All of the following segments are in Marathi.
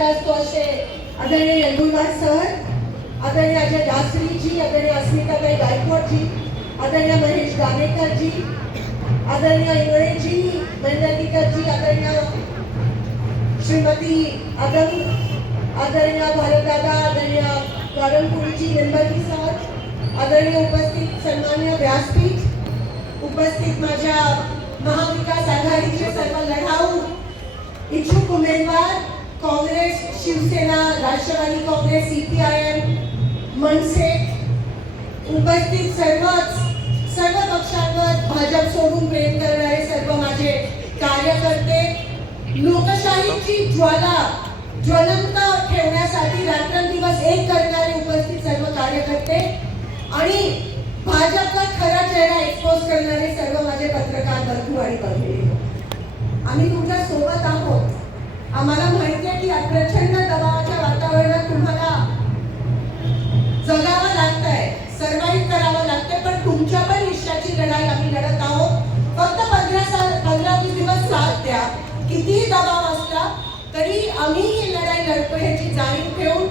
जाता असतो असे आदरणीय यंगुलवार सर, आदरणीय अजय दासरीजी, आदरणीय अस्मिताताई गायकवाडजी, आदरणीय महेश गाणेकरजी, आदरणीय इंगळेजी, मेंढरकीकरजी, आदरणीय श्रीमती आदम, आदरणीय भारतदादा, आदरणीय गौरवपुरीजी, निर्मलजी सर, आदरणीय उपस्थित सन्माननीय व्यासपीठ, उपस्थित माझ्या महाविकास आघाडीचे सर्व लढाऊ इच्छुक उमेदवार, काँग्रेस, शिवसेना, राष्ट्रवादी काँग्रेस, CPIM, मनसे, उपस्थित सर्व पक्षांवर भाजप सोडून प्रेम करणारे सर्व माझे कार्यकर्ते, लोकशाहीची ज्वाला ज्वलंत ठेवण्यासाठी रात्रंदिवस एक करणारे उपस्थित सर्व कार्यकर्ते आणि भाजपचा खरा चेहरा एक्सपोज करणारे सर्व माझे पत्रकार बंधू आणि भगिनी, आम्ही तुमच्या सोबत आहोत. आम्हाला माहिती आहे की प्रचंड दबावाच्या वातावरणात तुम्हाला जगावं लागतंय, सर्वाइव्ह करावं लागतंय, पण तुमच्या पण इच्छाची लढाई आम्ही लढत आहोत. फक्त 15-20 दिवस साथ द्या. कितीही दबाव असला तरी आम्ही ही लढाई लढतो ह्याची जाणीव ठेवून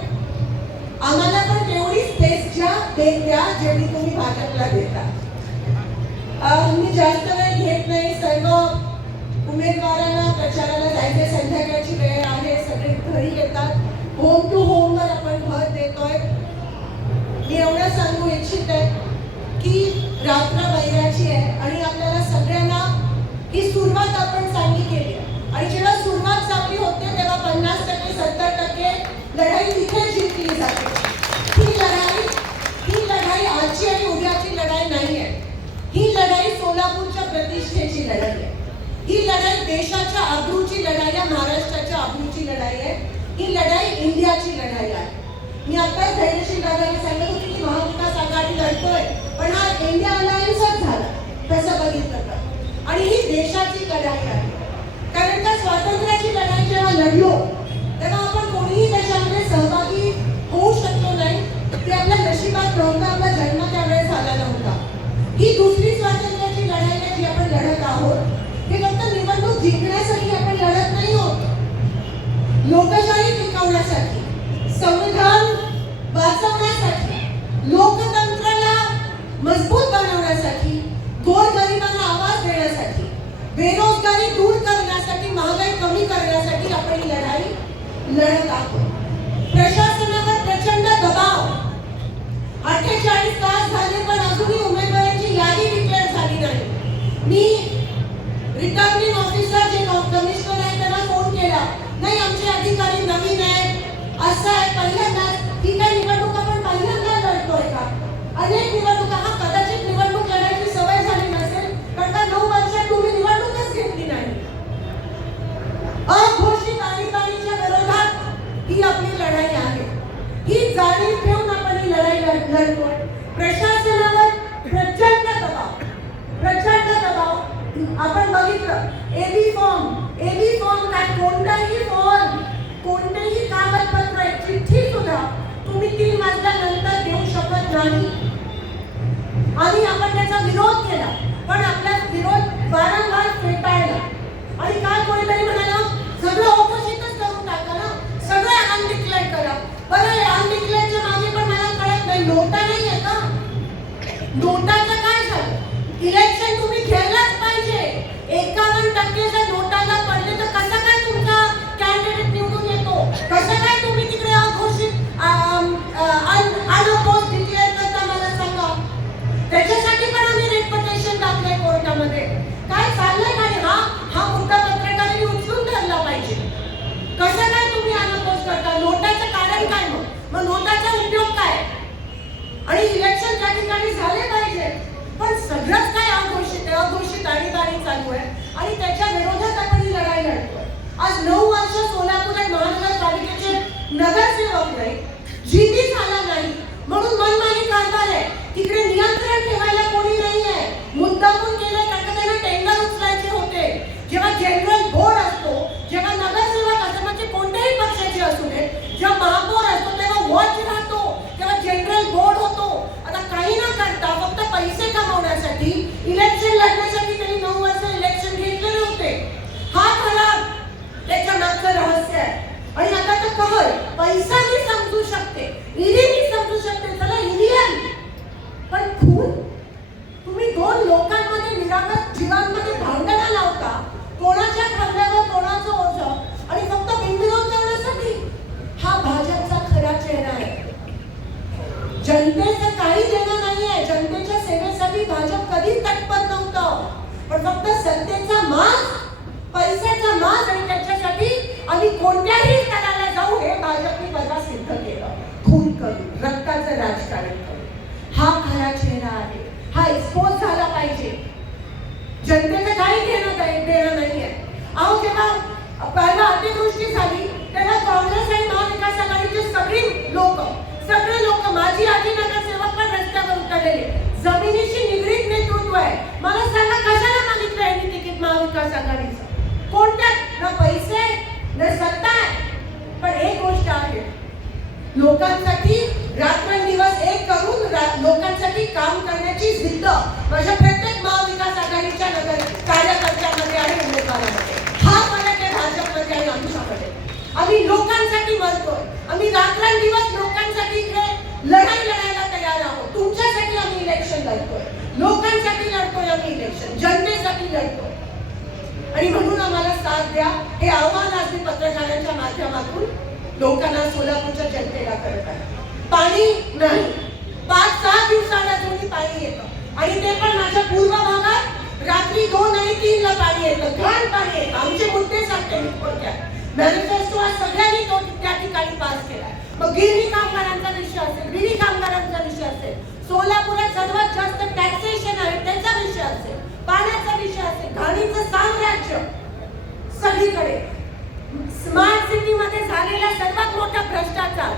आम्हाला पण तेवढी स्पेस द्या जेवढी तुम्ही भाजपला देता. मी जास्त वेळ घेत नाही. सर्व उमेदवारांना प्रचाराला जायचे, संध्याकाळची वेळ आहे, सगळे घरी येतात. होम टू होमवर आपण भर देतोय. मी एवढं सांगू इच्छित आहे की रात्र वैराची आहे आणि आपल्याला सगळ्यांना ही सुरुवात आपण चांगली केली आहे आणि जेव्हा सुरुवात चांगली होते तेव्हा 50% 70% लढाई तिथे जिंकली जाते. ही लढाई आजची आणि उद्याची लढाई नाही आहे. ही लढाई सोलापूरच्या प्रतिष्ठेची लढाई आहे. ही लढाई देशाच्या अब्रूची लढाई आहे, महाराष्ट्राच्या अब्रूची लढाई आहे. ही लढाई इंडियाची लढाई आहे. मी आता धैर्यशील दादाने सांगत होते की महाविकास आघाडी लढतोय, पण हा इंडिया अलायन्सच झाला तसं बघितलं तर. आणि ही देशाची लढाई आहे. कारण का स्वातंत्र्याची लढाई जेव्हा लढलो तेव्हा आपण कोणीही देशामध्ये सहभागी होऊ शकलो नाही. ते आपल्या नशिबात नव्हतं, आपला जन्म त्यावेळेस झाला नव्हता. ही दुसरी स्वातंत्र्याची लढाई आहे जी आपण लढत आहोत. हे फक्त निवडणूक जिंकण्यासाठी आपण लढत नाही आहोत. लोकशाही टिकवण्यासाठी, संविधान वाचवण्यासाठी, लोकतंत्राला मजबूत बनवण्यासाठी, गोरगरिबांना आवाज देण्यासाठी, बेरोजगारी दूर करण्यासाठी, महागाई कमी करण्यासाठी आपण ही लढाई लढत आहोत. प्रशासनावर प्रचंड दबाव, 48 तास झाले पण अजूनही उमेदवारांची यादी डिक्लेअर झाली नाही. मी रिटर्निंग ऑफिसर जे कमिशनर आहे त्यांना फोन केला, नाही आमचे अधिकारी नवीन आहेत, असं आहे, पहिल्यांदाच ही काय निवडणूक आपण पहिल्यांदा लढतोय का? अनेक निवडणुका, हा कदाचित निवडणूक लढायची सवय झाली नसेल कारण का 9 वर्षात तुम्ही निवडणूकच घेतली नाही. अघोषित आणीबाणीच्या विरोधात ही आपली लढाई आहे. ही जाणीव ठेवून आपण ही लढाई लढतोय. प्रशासनावर प्रचंड दबाव आपण बघितलं. एबी फॉर्म काय, कोणताही फॉर्म, कोणतेही कागदपत्र, चिठ्ठी सुद्धा तुम्ही 3 वाजल्यानंतर देऊ शकत नाही. आणि आपण त्याचा विरोध केला, पण आपला विरोध वारंवार फेटाळला. आणि काय कोणीतरी म्हणाला सगळं ऑपोजिटच करून टाका ना, सगळं अनडिक्लेअर्ड करा. बरं, अनडिक्लेअर्डच्या मागे पण मला कळत नाही, नोटा नाही आहे का? नोटाचं काय झालं? इलेक्शन तुम्ही खेळलाच पाहिजे. 51% जर नोटाला पडले तर कसं काय तुमचा कॅन्डिडेट निवडून येतो? कसं काय तुम्ही तिकडे अघोषित अनअपोज डिक्लेअर करता मला सांगा. त्याच्यासाठी पण आम्ही रेपुटेशन टाकलंय कोर्टामध्ये. काय चाललंय काय? हा मुद्दा पत्रकारांनी उचलून धरला पाहिजे. कसं काय तुम्ही अनअपोज करता? नोटाचं कारण काय? मग नोटाचा उपयोग काय? आणि इलेक्शन त्या ठिकाणी झाले पाहिजे, पण सगळंच काय अघोषित आणीबाणी चालू आहे आणि त्याच्या विरोधात आपण ही लढाई लढतोय. आज 9 वर्ष सोलापूर महानगरपालिकेचे नगरसेवक नाही, जीबी झाला नाही म्हणून मनमानी कारभार आहे. तिकडे नियंत्रण ठेवायला कोणी नाही आहे. मुद्दामून केलं कारण त्यांना टेंडर उचलायचे होते. जेव्हा जनरल बोर्ड असतो, जेव्हा नगरसेवक असतो, म्हणजे कोणत्याही पक्षाचे असू दे, जेव्हा महापौर असतो तेव्हा वॉच राहतो, तेव्हा जनरल बोर्ड होतो. आता काही न करता फक्त पैसे कमवण्यासाठी, इलेक्शन लढण्यासाठी त्यांनी 9 वर्ष इलेक्शन घेतले नव्हते. हा खराब. त्याच्या मागचं पण फक्त सत्तेचा माज, पैशाचा माज आणि त्याच्यासाठी आम्ही कोणत्याही स्तराला जाऊ हे भाजपने परवा सिद्ध केलं. खून करून, रक्ताचं राजकारण करून. हा खरा चेहरा आहे, हा एक्सपोज झाला पाहिजे. जनतेचं काही देणं नाहीये. अहो जेव्हा पहिला अतिवृष्टी झाली तेव्हा काँग्रेस आणि महाविकास आघाडीचे सगळे लोक माझी आजी नगरसेवक पण रस्त्यावर उतरलेले. जमिनीशी निगडीत नेतृत्व आहे. मला सांगा कशाला मागितलं यांनी तिकीट महाविकास आघाडीचं? कोणत्या ना पैसे ना सत्ता आहे. पण एक गोष्ट आहे, लोकांसाठी रात्रंदिवस एक करून लोकांसाठी काम करण्याची जिद्द माझ्या प्रत्येक महाविकास आघाडीच्या नगर कार्यकर्त्यांमध्ये आणि उमेदवारांमध्ये. हा फरक आहे भाजपमध्ये आणि आमच्यामध्ये. आम्ही लोकांसाठी मरतोय. आम्ही रात्रंदिवस लोकांसाठी इकडे लढाई लढायला तयार आहोत. तुमच्यासाठी आम्ही इलेक्शन लढतोय, लोकांसाठी लढतोय आम्ही इलेक्शन, जनतेसाठी लढतोय. आणि म्हणून आम्हाला साथ द्या हे आव्हान आज मी पत्रकारांच्या माध्यमातून लोकांना, सोलापूरच्या जनतेला करत आहे. पाणी नाही, 5-6 दिवसाला जोडी पाणी येतं आणि ते पण माझ्या पूर्व भागात रात्री 2 आणि 3 ला पाणी येतं, घाण पाणी येतं. आमचे मुद्दे सांगते मी थोडक्यात. मॅनिफेस्टो आज सगळ्यांनी तो त्या ठिकाणी पास केलाय. मग गिरणी कामगारांचा विषय असेल, विडी कामगारांचा विषय असेल, सोलापुरात सर्वात जास्त टॅक्सेशन आहे त्याचा विषय असेल, पाण्याचा विषय असेल, घाणीचं साम्राज्य सगळीकडे, स्मार्ट सिटी मध्ये झालेला सर्वात मोठा भ्रष्टाचार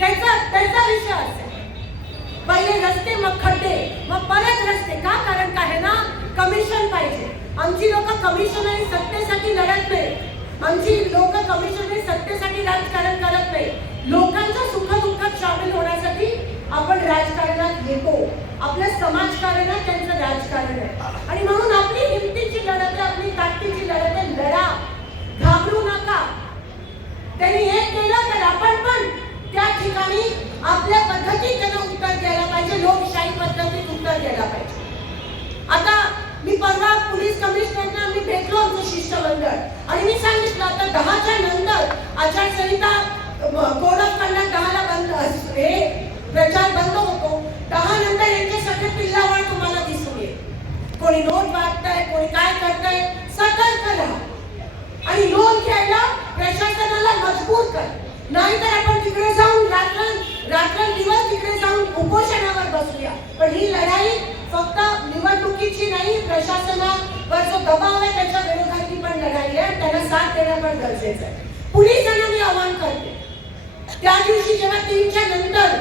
त्याचा विषय असेल. पहिले रस्ते, मग खड्डे, मग परत रस्ते. का? कारण काय आहे ना, कमिशन पाहिजे. आमची लोक कमिशन आणि सत्तेसाठी लढत नाही. आमची लोक कमिशन आणि सत्तेसाठी राजकारण करत नाही. लोकांच्या सुखदुःखात सामील होण्यासाठी आपण राजकारणात येतो. आपलं समाजकारणात त्यांचं राजकारण आहे. आणि म्हणून आपली हिमतीची लढत आहे, आपली ताकदीची लढत आहे. लढा, घाबरू नका. त्यांनी हे केलं तर आपण पण त्या ठिकाणी आपल्या पद्धतीत त्यांना उत्तर द्यायला पाहिजे, लोकशाही पद्धतीत उत्तर द्यायला पाहिजे. आता मी परवा पोलीस कमिशनरना मी भेटलो, आमचं शिष्टमंडळ, आणि मी सांगितलं आता 10च्या नंतर आचारसंहिता कोड ऑफ कंडक्ट 10ला बंद, हे प्रचार बंद होतो. 10 नंतर यांचे सगळे पिल्लावळ तुम्हाला दिसून येईल. कोणी नोट वाटतंय, कोणी काय करतंय. सतर्क राहा आणि नोंद घ्यायला प्रशासनाला मजबूर कर. नाहीतर आपण तिकडे जाऊन रात्रंदिवस तिकडे जाऊन उपोषणावर बसूया. पण ही लढाई फक्त निवडणुकीची नाही, प्रशासनावर जो दबाव आहे त्याच्या विरोधातली पण लढाई आहे. त्यांना साथ देणं पण गरजेचं आहे. पोलिसांना मी आवाहन करते, त्या दिवशी जेव्हा 3च्या नंतर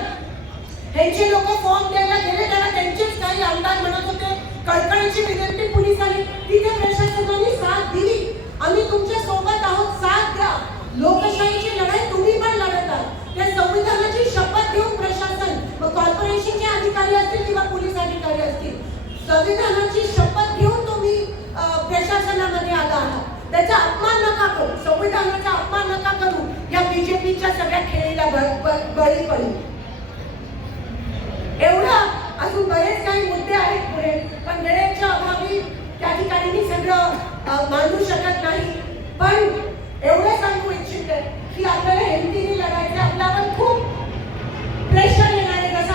ह्यांचे लोक फॉर्म द्यायला गेले तेव्हा त्यांचेच काही आमदार म्हणत होते कळकळीची विनंती पोलिसांनी, तिथे प्रशासनाने साथ दिली. आम्ही तुमच्या सोबत आहोत, साथ द्या. लोकशाहीची लढाई तुम्ही पण लढत आहात. त्या संविधानाची शपथ घेऊन प्रशासन, मग कॉर्पोरेशनचे अधिकारी असतील किंवा पोलीस अधिकारी असतील, संविधानाची शपथ घेऊन तुम्ही प्रशासनामध्ये आला आहात. त्याचा अपमान नका करू, संविधानाचा अपमान नका करू. या बीजेपीच्या सगळ्या खेळीला बळी पडू. एवढं, अजून बरेच काही मुद्दे आहेत पुढे, पण वेळेच्या अभावी त्या ठिकाणी मी सगळं मांडू शकत नाही. पण एवढं सांगू इच्छिते की आपल्याला हिमतीने लढायचं. आपल्यावर खूप प्रेशर येणार आहे, जसं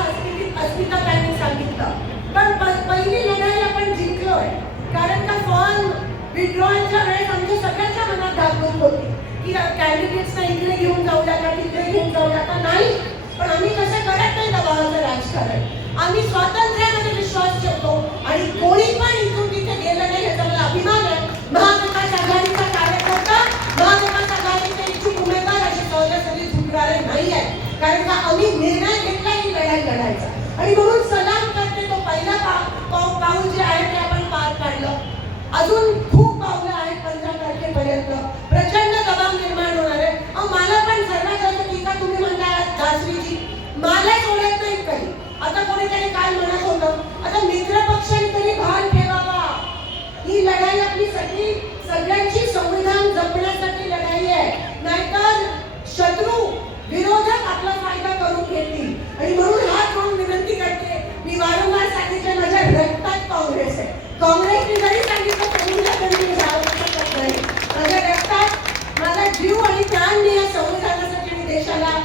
अस्मिता ताईंनी सांगितलं. पण पहिली लढाई आपण जिंकलोय. कारण का फॉर्म विड्रॉलच्या वेळेस आमच्या सगळ्यांच्या मनात धाकधूक होती की कॅन्डिडेट्सना इकडे घेऊन जाऊया का तिकडे घेऊन जाऊया का. नाही, पण आम्ही कसं करत नाही दबावाचं राजकारण. आम्ही स्वातंत्र्यामध्ये विश्वास ठेवतो आणि कोणी पण इथून तिथे गेलं नाही याचा मला अभिमान आहे. महाविकास आघाडीचा कार्यकर्ता, महाविकास आघाडीचे इच्छुक उमेदवार असे सहजासहजी झुकणारे नाही आहे. कारण का आम्ही निर्णय घेतला ही लढाई लढायचा. आणि म्हणून सलाम करते, तो पहिला पाऊल जे आहे ते आपण पार पाडलं. अजून खूप पावलं आहेत 15 तारखेपर्यंत. प्रचंड दबाव निर्माण होणार आहे. मला पण सर्वात जास्त टीका तुम्ही म्हणता दासरीजी, मला सोडत नाही कधी. आता कोणीतरी काय म्हणत होतं, आता मित्र पक्षांतरी भान ठेवावा. ही लढाई आपली सगळ्यांची संविधान जपण्यासाठी लढाई आहे. नाहीतर शत्रू विरोधक आपला फायदा करून घेतील. आणि म्हणून हात जोडून विनंती करते, मी वारंवार सांगितले माझ्या रक्तात काँग्रेस आहे. काँग्रेसने जरी सांगितलं तरी मी जाऊ शकत नाही. माझ्या रक्तात माझा जीव आणि प्राण मी या संविधानासाठी मी देशाला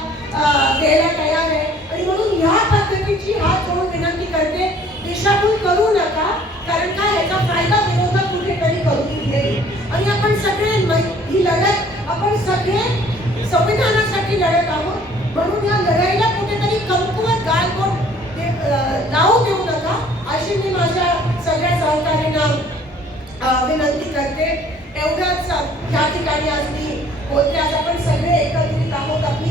द्यायला तयार आहे. आणि म्हणून ह्या पद्धतीची हात जोडून विनंती करते, दिशाभूल करू नका. कारण काय ह्याचा फायदा विरोधक कुठेतरी करून घेईल आणि आपण सगळे ही लढत आपण सगळे संविधानासाठी लढत आहोत. म्हणून या लढाईला कुठेतरी कमकुवत गालबोट लावू देऊ नका अशी मी माझ्या सगळ्या सहकाऱ्यांना विनंती करते. एवढंच या ठिकाणी आज मी बोलते. आज आपण सगळे एकत्रित आहोत. आपली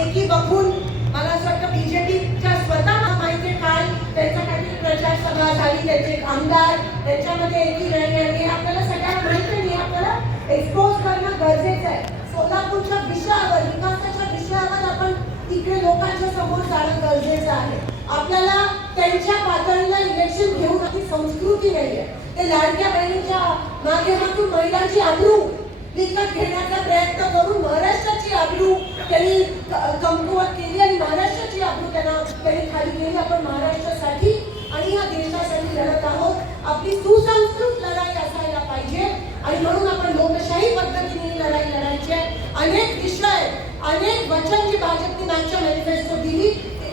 एकी बघून मला असं वाटतं बीजेपीच्या स्वतः माहिती आहे काल त्यांचा काहीतरी प्रचार सभा झाली, त्यांचे आमदार त्यांच्यामध्ये एकी नाही आणि आपल्याला सगळ्यांना माहिती आहे. आपल्याला एक्सपोज करणं गरजेचं आहे. सोलापूरच्या विषयावर, विकासाच्या विषयावर आपण तिकडे लोकांच्या समोर जाणं गरजेचं आहे. आपल्याला त्यांच्या पातळीला इलेक्शन घेऊन आपली संस्कृती नाही आहे. ते लाडक्या बहिणीच्या माध्यमातून महिलांची आबरू विकत घेण्याचा प्रयत्न करून महाराष्ट्राची आबरू त्यांनी कमकुवत केली आणि महाराष्ट्राची आबरू त्यांनी खाली केली. आपण महाराष्ट्रासाठी आणि या देशासाठी लढत आहोत. आपली सुसंस्कृत लढाई असायला पाहिजे आणि म्हणून आपण लोकशाही पद्धतीने लढाई लढायची आहे. अनेक विषय, अनेक वचन जी भाजपने मागच्या मॅनिफेस्टो दिली,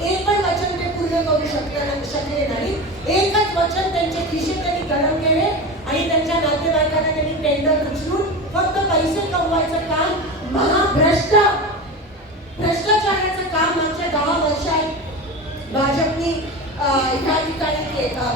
एक पण वचन ते पूर्ण करू शकले नाही. एकच वचन त्यांचे खिशे त्यांनी गरम केले आणि त्यांच्या नातेवाईकांना त्यांनी टेंडर उचलून फक्त पैसे कमवायचं काम, भ्रष्टाचाराचं काम मागच्या 10 वर्षात भाजपनी या ठिकाणी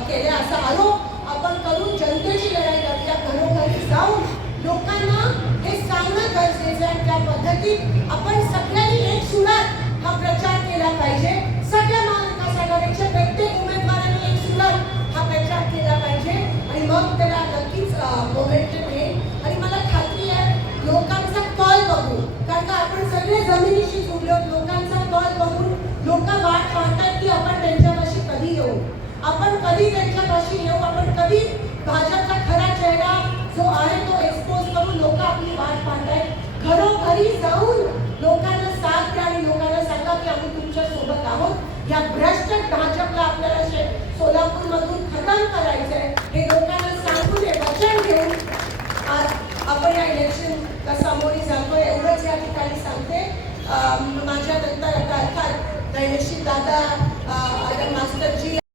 केले असा आरोप आपण करून जनतेची लढाई लढल्या. घरोघरी जाऊन लोकांना हे सांगणं गरजेचं आहे. त्या पद्धतीत आपण सगळ्यांनी एक सुरात हा प्रचार केला पाहिजे. सगळ्या महाविकास आघाडीच्या प्रत्येक उमेदवारांनी एक सुरात हा प्रचार केला पाहिजे आणि मग त्याला नक्कीच मोमेंटम येईल. आणि मला खात्री आहे लोकांचा कॉल बघून, कारण का आपण सगळे जमिनीशी जुळलो, लोकांचा कॉल बघून लोक वाट पाहतात की आपण त्यांच्यापाशी कधी येऊ, आपण कधी त्यांच्यापाशी येऊ, आपण कधी भाजपचा खरा चेहरा जो आहे तो एक्सपोज करून लोक आपली वाट पाहतायत. घरोघरी जाऊन लोकांना साथ द्या आणि लोकांना सांगा की आम्ही तुमच्या सोबत आहोत. या भ्रष्ट भाजपला आपल्याला सोलापूरमधून खतम करायचं आहे हे लोकांना सांगून हे वचन घेऊन आज आपण या इलेक्शनला सामोरी जातोय. एवढंच या ठिकाणी सांगते. माझ्या नंतर आता अर्थात दैनशील दादा